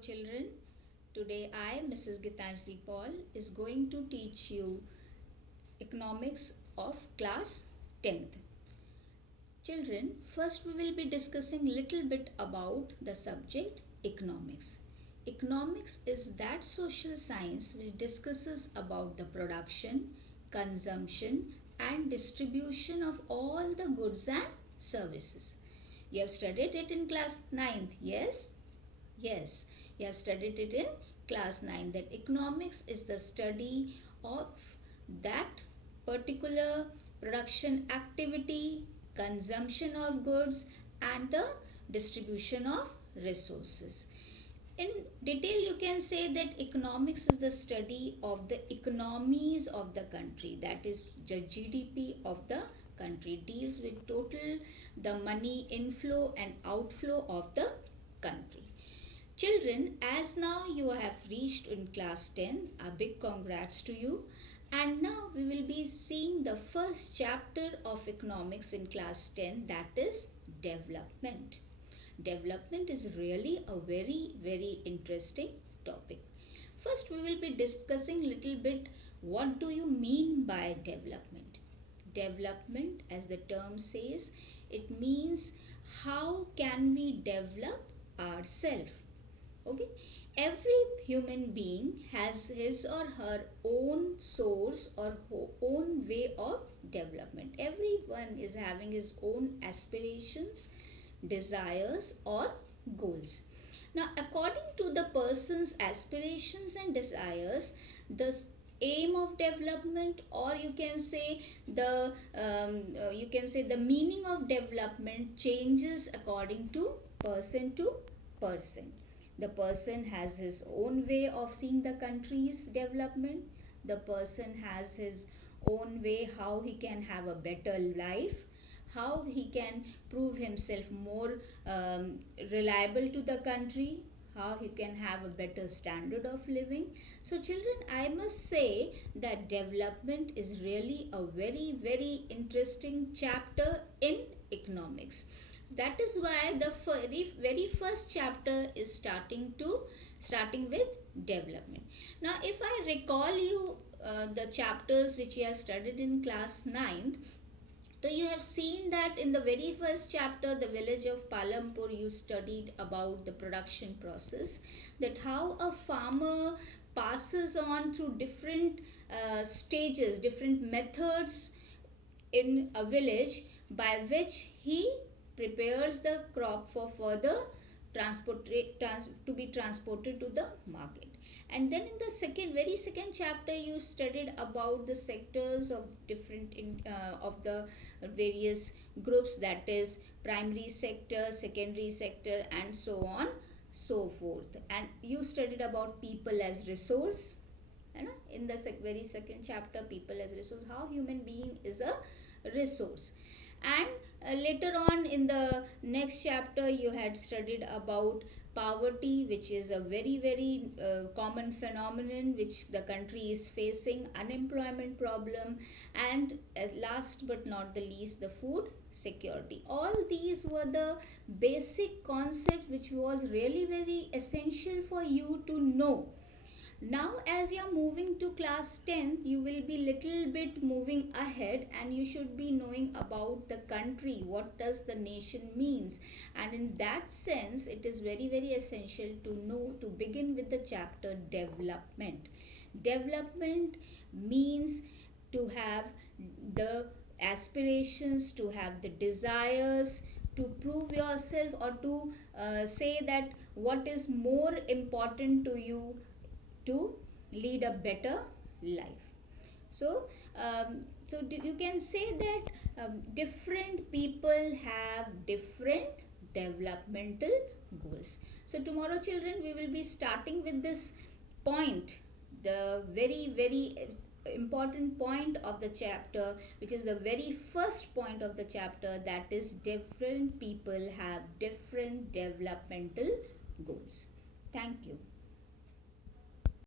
children. Today I, Mrs. Gitanjali Paul, is going to teach you economics of class 10th. Children, first we will be discussing little bit about the subject economics. Economics is that social science which discusses about the production, consumption and distribution of all the goods and services. You have studied it in class 9th, yes? Yes, you have studied it in class 9 that economics is the study of that particular production activity, consumption of goods and the distribution of resources. In detail you can say that economics is the study of the economies of the country, that is the GDP of the country, deals with total the money inflow and outflow of the country. Children, as now you have reached in class 10, a big congrats to you. And now we will be seeing the first chapter of economics in class 10, that is development. Development is really a very interesting topic. First we will be discussing little bit what do you mean by development. Development, as the term says, it means how can we develop ourselves. Okay, every human being has his or her own source or own way of development. Everyone is having his own aspirations, desires or goals. Now according to the person's aspirations and desires, the aim of development, or you can say the meaning of development changes according to person. The person has his own way of seeing the country's development. The person has his own way how he can have a better life, how he can prove himself more reliable to the country, how he can have a better standard of living. So children, I must say that development is really a very interesting chapter in economics. That is why the very first chapter is starting with development. Now if I recall you the chapters which you have studied in class 9th, so you have seen that in the very first chapter, the village of Palampur, you studied about the production process, that how a farmer passes on through different stages, different methods in a village by which he prepares the crop for further to be transported to the market. And then in the very second chapter, you studied about the sectors of different of the various groups, that is primary sector, secondary sector and so on so forth. And you studied about people as resource, in the very second chapter, people as resource, how human being is a resource. And later on in the next chapter you had studied about poverty, which is a very common phenomenon which the country is facing, unemployment problem, and last but not the least, the food security. All these were the basic concepts which was really very essential for you to know. Now as you are moving to class 10th, you will be little bit moving ahead and you should be knowing about the country, what does the nation means. And in that sense, it is very essential to know, to begin with the chapter development. Development means to have the aspirations, to have the desires, to prove yourself, or to say that what is more important to you to lead a better life. So, you can say that different people have different developmental goals. So tomorrow children, we will be starting with this point, the very important point of the chapter, which is the very first point of the chapter, that is different people have different developmental goals. Thank you.